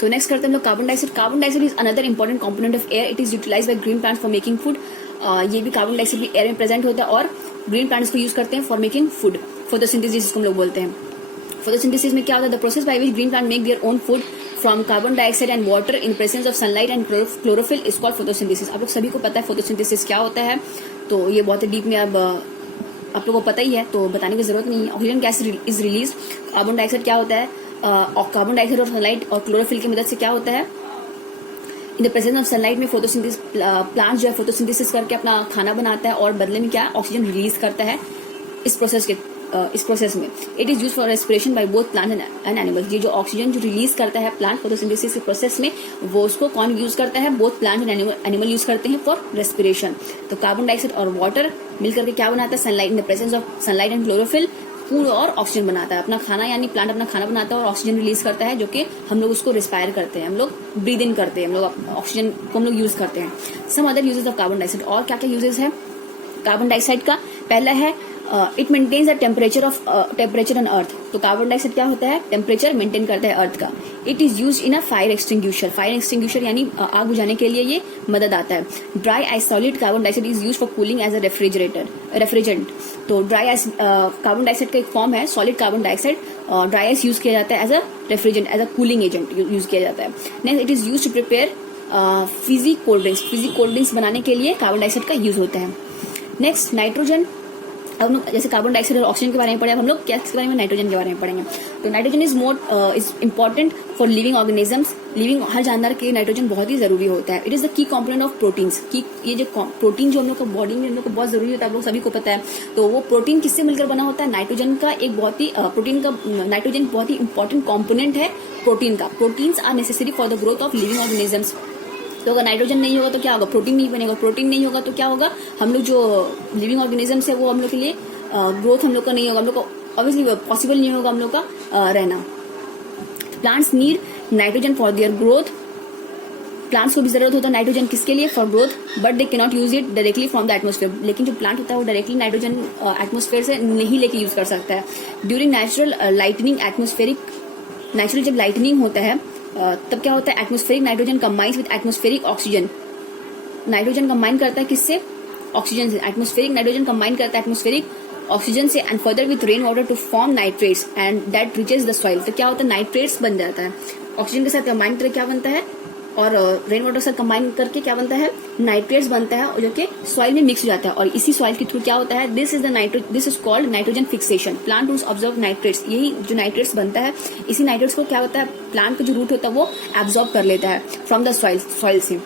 तो नेक्स्ट करते हैं हम लोग carbon dioxide. Carbon dioxide is another important component of air. It is utilise by green plants for making food. ये भी कार्बन डाइऑक्साइड भी एयर में प्रेजेंट होता है और ग्रीन प्लांट्स को यूज करते हैं फॉर मेकिंग फूड। फोटोसिंथेसिस जिसको हम लोग बोलते हैं। फोटोसिंथेसिस में क्या होता है? The process by which green plant make their own food from carbon dioxide and water in presence of sunlight and chlorophyll is called photosynthesis. आप लोग सभी को पता है फोटोसिंथेसिस क्या होता है, तो ये बहुत डीप में अब आप लोगों को पता ही है, तो बताने की जरूरत नहीं है। Oxygen gas is release. Carbon dioxide क्या होता है? कार्बन डाइऑक्साइड और सनलाइट और क्लोरोफिल की मदद से क्या होता है? In the presence of sunlight में फोटोसिंथेसिस, प्लांट जो है फोटोसिंथेसिस करके अपना खाना बनाता है और बदले में क्या ऑक्सीजन रिलीज करता है इस प्रोसेस में। It is use for respiration by both plant and animals. ये जो ऑक्सीजन जो रिलीज करता है प्लांट फोटोसिंथेसिस के प्रोसेस में, वो उसको कौन यूज करता है? Both plant and animal use करते हैं फॉर रेस्पिरेशन। तो कार्बन डाइऑक्साइड और वाटर मिलकर के क्या बनाता है? Sunlight. In the presence of sunlight and chlorophyll food और ऑक्सीजन बनाता है अपना खाना, यानी प्लांट अपना खाना बनाता है और ऑक्सीजन रिलीज करता है, जो कि हम लोग उसको रिस्पायर करते हैं, हम लोग ब्रीद इन करते हैं, हम लोग ऑक्सीजन को हम लोग यूज करते हैं। Some other uses of carbon dioxide. और क्या क्या यूजेस है कार्बन डाइऑक्साइड का? पहला है it maintains the temperature on earth. तो कार्बन डाइऑक्साइड क्या होता है? टेम्परेचर मेंटेन करता है अर्थ का। It is use in a fire extinguisher. Fire extinguisher यानी आग बुझाने के लिए ये मदद आता है। Dry ice solid carbon dioxide is use for cooling as a refrigerant. तो ड्राई आइस कार्बन डाइऑक्साइड का एक फॉर्म है solid carbon dioxide. Dry ice use किया जाता है as a refrigerant, as a cooling agent use किया जाता है। Next it is use to prepare Fiji cold drinks. Fiji cold drinks बनाने के लिए कार्बन डाइऑक्साइड का यूज होता है। Next nitrogen. अब हम लोग जैसे कार्बन डाइऑक्साइड और ऑक्सीजन के बारे में पढ़े, अब हम लोग क्या इसके बारे में? नाइट्रोजन के बारे में पढ़ेंगे। तो nitrogen is important for living organisms. Living हर जानवर के नाइट्रोजन बहुत ही जरूरी होता है। It is the key component of proteins. की ये जो प्रोटीन जो हम लोग को बॉडी में हम लोग को बहुत जरूरी होता है, आप लोग सभी को पता है। तो वो प्रोटीन किससे मिलकर बना होता है? नाइट्रोजन का एक बहुत ही नाइट्रोजन बहुत ही इंपॉर्टेंट कॉम्पोनेंट है प्रोटीन का। Proteins are necessary for the growth of living organisms. तो अगर नाइट्रोजन नहीं होगा तो क्या होगा? प्रोटीन नहीं बनेगा। प्रोटीन नहीं होगा तो क्या होगा? हम लोग जो लिविंग ऑर्गेनिजम्स है वो हम लोग के लिए ग्रोथ हम लोग का नहीं होगा, हम लोग को ऑब्वियसली पॉसिबल नहीं होगा हम लोग का रहना। Plants need nitrogen for their growth. Plants को भी जरूरत होता है नाइट्रोजन किसके लिए? For growth, but they can not use it directly from the atmosphere. लेकिन जो प्लांट होता है वो डायरेक्टली नाइट्रोजन एटमोस्फेयर से नहीं लेके यूज कर सकता है। ड्यूरिंग नेचुरल लाइटनिंग नेचुरल जब लाइटनिंग होता है तब क्या होता है? Atmospheric nitrogen combines with atmospheric oxygen. Nitrogen combine करता है किससे? ऑक्सीजन से। एटमोस्फेरिक नाइट्रोजन कंबाइन करता है एटमोस्फेरिक ऑक्सीजन से and further with rain water to form nitrates and that riches the soil. तो क्या होता है? नाइट्रेट्स बन जाता है। ऑक्सीजन के साथ कंबाइन करके क्या बनता है? और रेन वाटर से कंबाइन करके क्या बनता है? नाइट्रेट्स बनता है, जो कि सॉइल में मिक्स हो जाता है। और इसी सॉइल के थ्रू क्या होता है? This is called nitrogen fixation. Plant roots observe nitrates. यही जो नाइट्रेट्स बनता है, इसी नाइट्रेट्स को क्या होता है? प्लांट का जो रूट होता है वो एब्जॉर्ब कर लेता है फ्रॉम द सॉइल से।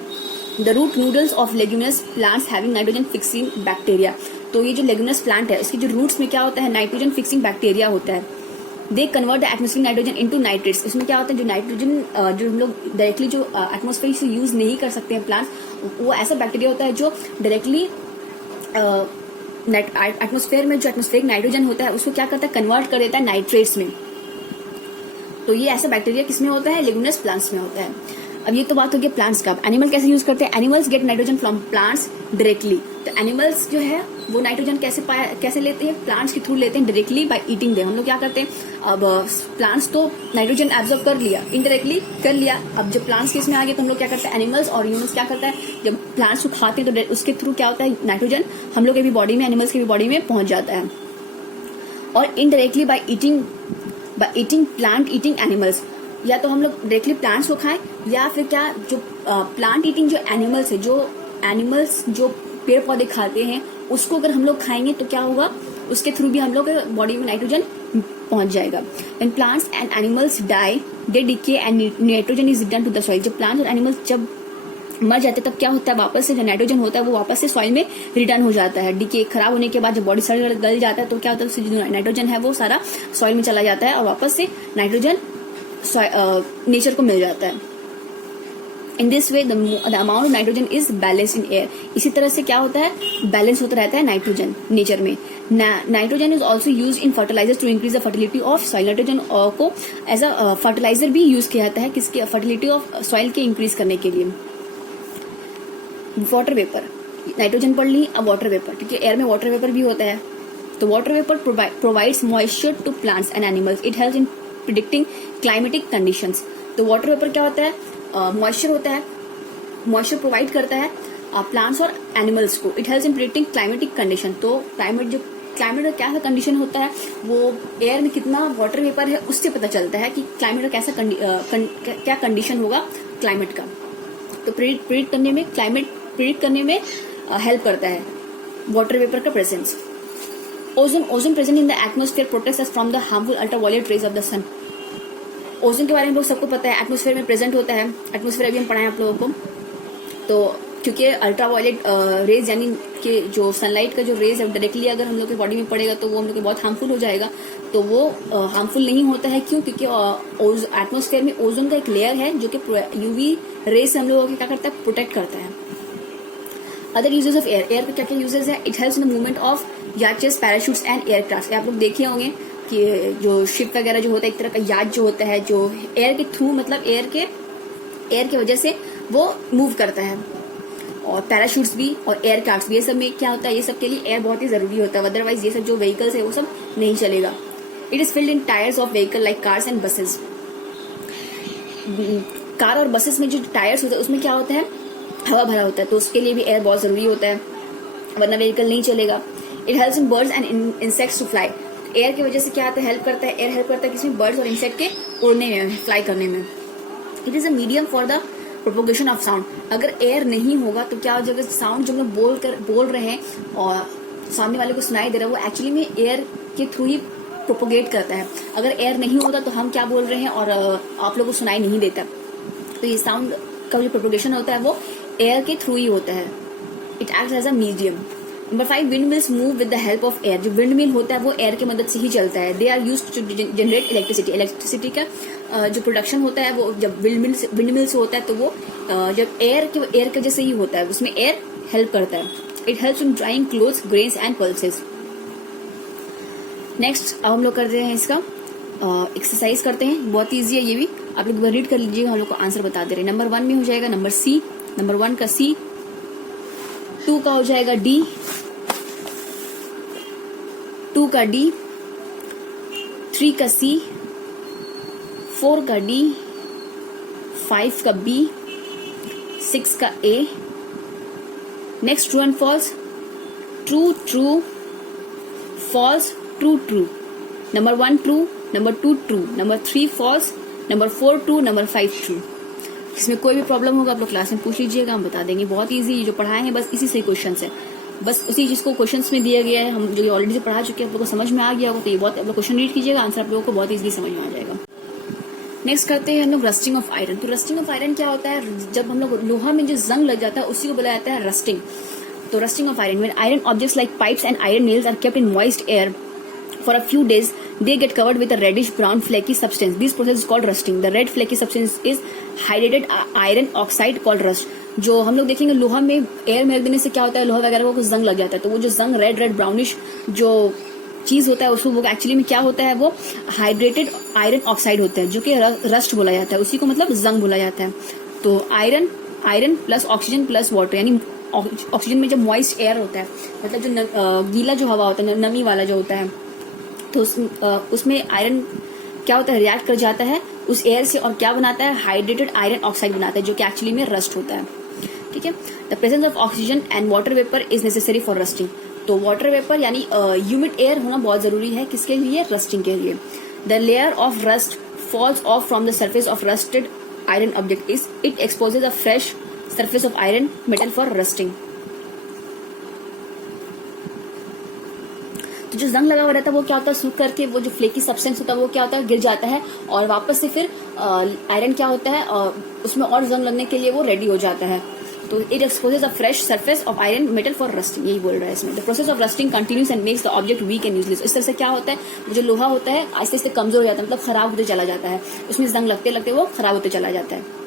The root noodles of leguminous plants having nitrogen fixing bacteria. तो ये जो लेग्यूमिनस प्लांट है इसके जो रूट्स में क्या होता है? नाइट्रोजन फिक्सिंग बैक्टीरिया होता है। They convert the atmospheric nitrogen into nitrates. इसमें क्या होता है? जो नाइट्रोजन जो हम लोग डायरेक्टली जो एटमोस्फेयर से यूज नहीं कर सकते हैं प्लांट्स, वो ऐसा बैक्टीरिया होता है जो डायरेक्टली एटमोस्फेयर में जो एटमोस्फेरिक नाइट्रोजन होता है उसको क्या करता है? कन्वर्ट कर देता है नाइट्रेट्स में। तो ये ऐसा बैक्टीरिया किसमें होता है? लेग्यूमिनस प्लांट्स में होता है। अब ये तो बात हो गई प्लांट्स का। एनिमल कैसे यूज करते हैं? Animals gate nitrogen from plants directly. तो एनिमल्स जो है वो नाइट्रोजन कैसे लेते हैं? प्लांट्स के थ्रू लेते हैं डायरेक्टली बाय ईटिंग देम। हम लोग क्या करते हैं? अब प्लांट्स तो नाइट्रोजन एब्जॉर्ब कर लिया, इनडायरेक्टली कर लिया। अब जब प्लांट्स के इसमें आ गए तो हम लोग क्या करते हैं? एनिमल्स और ह्यूमंस क्या करता है? जब प्लांट्स को खाते हैं तो उसके थ्रू क्या होता है? नाइट्रोजन हम लोग के भी बॉडी में, एनिमल्स के भी बॉडी में पहुंच जाता है। और indirectly by eating plant eating animals. या तो हम लोग डायरेक्टली प्लांट्स को खाएं, या फिर क्या जो प्लांट ईटिंग जो एनिमल्स है, जो एनिमल्स जो पेड़ पौधे खाते हैं उसको अगर हम लोग खाएंगे तो क्या होगा? उसके थ्रू भी हम लोग बॉडी में नाइट्रोजन पहुंच जाएगा। When plants and animals die they decay and nitrogen is return to the soil. जब प्लांट्स और एनिमल्स जब मर जाते हैं तब क्या होता है? वापस से जो नाइट्रोजन होता है वो वापस से सॉइल में रिटर्न हो जाता है। डिके खराब होने के बाद जब बॉडी सड़ गल जाता है तो क्या होता है? जो नाइट्रोजन है वो सारा सॉइल में चला जाता है और वापस से नाइट्रोजन नेचर को मिल जाता है। In this way the amount of nitrogen is balance in air. इसी तरह से क्या होता है? बैलेंस होता रहता है नाइट्रोजन नेचर में। Nitrogen is also use in fertiliser to increase the fertility of soil. Nitrogen को एज अ फर्टिलाइजर भी यूज किया जाता है किसके? फर्टिलिटी ऑफ सॉइल के इंक्रीज करने के लिए। वाटर वेपर, नाइट्रोजन पढ़ ली, अब वाटर वेपर, क्योंकि एयर में वाटर वेपर भी होता है। तो water vapour provides moisture to plants and animals. It helps in predicting climatic conditions. तो वाटर वेपर क्या होता है, मॉइस्चर होता है, मॉइस्चर प्रोवाइड करता है प्लांट्स और एनिमल्स को। It helps in predicting climatic condition. तो क्लाइमेट का क्या कंडीशन होता है, वो एयर में कितना वाटर वेपर है उससे पता चलता है कि क्लाइमेट का कैसा क्या कंडीशन होगा क्लाइमेट का। तो प्रिडिक्ट करने में हेल्प करता है वाटर वेपर का presence. Ozone present in the atmosphere protects us from the harmful ultraviolet rays of the sun. Ozone के बारे में लोग सबको पता है, एटमॉस्फेयर में प्रेजेंट होता है। एटमॉस्फेयर अभी हम पढ़ाएं आप लोगों को। तो क्योंकि अल्ट्रावायलेट रेज यानी कि जो सनलाइट का जो रेज है डायरेक्टली अगर हम लोग के बॉडी में पड़ेगा तो वो हम लोग के बहुत हार्मफुल हो जाएगा। तो वो हार्मफुल नहीं होता है। क्यों? क्योंकि एटमॉस्फेयर में ओजोन का एक लेयर है जो कि यूवी रेज से हम लोगों को क्या करता है, प्रोटेक्ट करता है। अदर यूजेस ऑफ एयर के क्या क्या यूजेस है, it helps in the movement of याचेस, पैराशूट्स एंड एयरक्राफ्ट। आप लोग देखे होंगे कि जो शिप वगैरह जो होता है, एक तरह का याच जो होता है जो एयर के थ्रू मतलब एयर के वजह से वो मूव करता है। और पैराशूट्स भी और एयरक्राफ्ट भी, ये सब में क्या होता है, ये सब के लिए एयर बहुत ही जरूरी होता है। अदरवाइज ये सब जो व्हीकल्स है वो सब नहीं चलेगा। It is filled in tyres of vehicle like cars and buses. Car और बसेस में जो टायर्स होते हैं उसमें क्या होता है, हवा भरा होता है। तो उसके लिए भी एयर बहुत जरूरी होता है, वरना व्हीकल नहीं चलेगा। It helps in birds and insects to fly. Air की वजह से क्या आता है, हेल्प करता है। एयर हेल्प करता है किसमें, बर्ड्स और इंसेक्ट के उड़ने में, फ्लाई करने में। It is a medium for the propagation of sound. अगर एयर नहीं होगा तो क्या हो जाएगा, साउंड जो हम लोग बोल रहे हैं और सामने वाले को सुनाई दे रहा है वो एक्चुअली में एयर के थ्रू ही प्रोपोगेट करता है। अगर एयर नहीं होता तो हम क्या बोल रहे हैं और आप लोगों को सुनाई नहीं देता। तो ये साउंड का जो प्रोपोगेशन होता है वो एयर के थ्रू ही होता है। It acts as a medium. Number 5, wind mills move with the help of air. जो विंड मिल होता है वो एयर की मदद से ही चलता है। They are used to generate electricity. Electricity का जो प्रोडक्शन होता है वो जब विंड मिल से होता है तो वो जब एयर की वजह से ही होता है, उसमें एयर हेल्प करता है। It helps in drawing clothes, grains and pulses. Next अब हम लोग करते हैं इसका एक्सरसाइज करते हैं, बहुत ईजी है ये भी, आप लोग रीड कर लीजिएगा, हम लोग को आंसर बता दे रहे हैं। नंबर 1 में हो जाएगा नंबर सी, नंबर 1 का सी, 2 का हो जाएगा डी, 2 का डी, 3 का सी, 4 का डी, 5 का बी, 6 का A. Next true and false, true true, false true true. Number 1 true, number 2 true, number 3 false, number 4 true, number 5 true. इसमें कोई भी प्रॉब्लम होगा आप लोग क्लास में पूछ लीजिएगा, हम बता देंगे। बहुत इजी जो पढ़ाए हैं बस इसी से क्वेश्चन है, बस उसी जिसको क्वेश्चंस में दिया गया है, हम जो ऑलरेडी से पढ़ा चुके हैं, आप लोगों को समझ में आ गया होगा। तो ये बहुत आप लोग क्वेश्चन रीड कीजिएगा, आंसर आप लोगों को बहुत इजीली समझ में आ जाएगा। नेक्स्ट करते हैं हम लोग रस्टिंग ऑफ आयरन। तो रस्टिंग ऑफ आयरन क्या होता है, जब हम लोग लोहा में जो जंग लग जाता है उसी को बोला जाता है रस्टिंग। तो rusting of iron, when iron objects like pipes and iron nails are kept in moist air for a few days, they get covered with a reddish brown flaky substance. This process is called rusting. The red flaky substance is hydrated iron oxide called rust. जो हम लोग देखेंगे लोहा में air में रख देने से क्या होता है, लोहा वगैरह को कुछ जंग लग जाता है। तो वो जो जंग रेड ब्राउनिश जो चीज होता है उसको वो एक्चुअली में क्या होता है, वो हाइड्रेटेड आयरन ऑक्साइड होता है जो कि रस्ट बोला जाता है, उसी को मतलब जंग बोला जाता है। तो iron plus oxygen plus water, यानी ऑक्सीजन में जब मॉइस्ट एयर होता है, मतलब जो गीला जो हवा होता है, नमी वाला जो होता है, तो उसमें आयरन क्या होता है, रिएक्ट कर जाता है उस एयर से और क्या बनाता है, हाइड्रेटेड आयरन ऑक्साइड बनाता है जो कि एक्चुअली में रस्ट होता है। ठीक है, the presence of oxygen and water vapour is necessary for rusting. तो वाटर वेपर यानी ह्यूमिड एयर होना बहुत जरूरी है, किसके लिए, रस्टिंग के लिए। The layer of rust falls off from the surface of rusted iron object is it exposes a fresh surface of iron metal for rusting. तो जो जंग लगा हुआ रहता है वो क्या होता है, सूख करके वो जो फ्लेकी सब्सटेंस होता है वो क्या होता है, गिर जाता है और वापस से फिर आयरन क्या होता है, उसमें और जंग लगने के लिए वो रेडी हो जाता है। तो it exposes a fresh surface of iron metal for rusting, यही बोल रहा है इसमें। The process of rusting continues and makes the object weak and useless. इस तरह से क्या होता है, जो लोहा होता है आहिस्ते आहिस्ते कमजोर हो जाता है, मतलब खराब होते चला जाता है, उसमें जंग लगते लगते वो खराब होते चला जाता है।